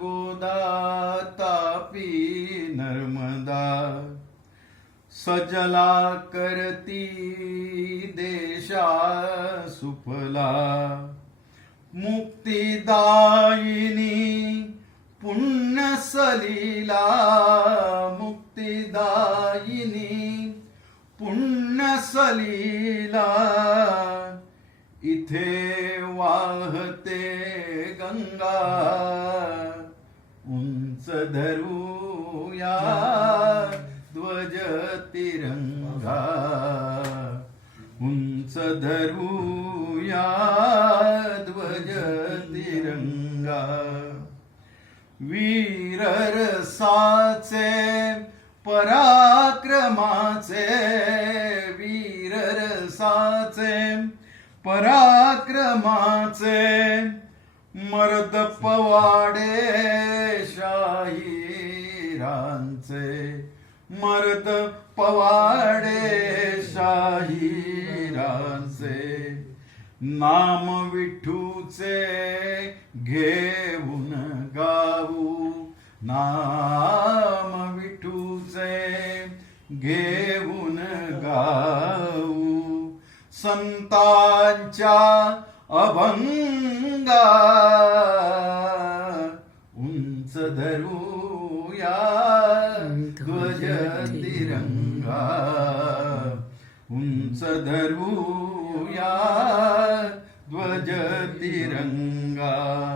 गोदा तापी नर्मदा सजला करती देशा सुफला मुक्तिदायिनी पुण्यसलीला मुक्तिदायिनी पुण्यसलीला इथे वाहते गंगा उंच धरूया ध्वज तिरंगा उंच धरूया ध्वज तिरंगा वीर रसाचे पराक्रमाचे वीर रसाचे पराक्रमाचे मर्द पवाडे शाहिरांचे मर्द पवाडे शाहिरांचे नाम विठूचे घेऊन गाऊ नाम विठूचे घेऊन गाऊ संतांच्या अभंगा उंच धरूया ध्वज तिरंगा उंच धरूया ध्वज तिरंगा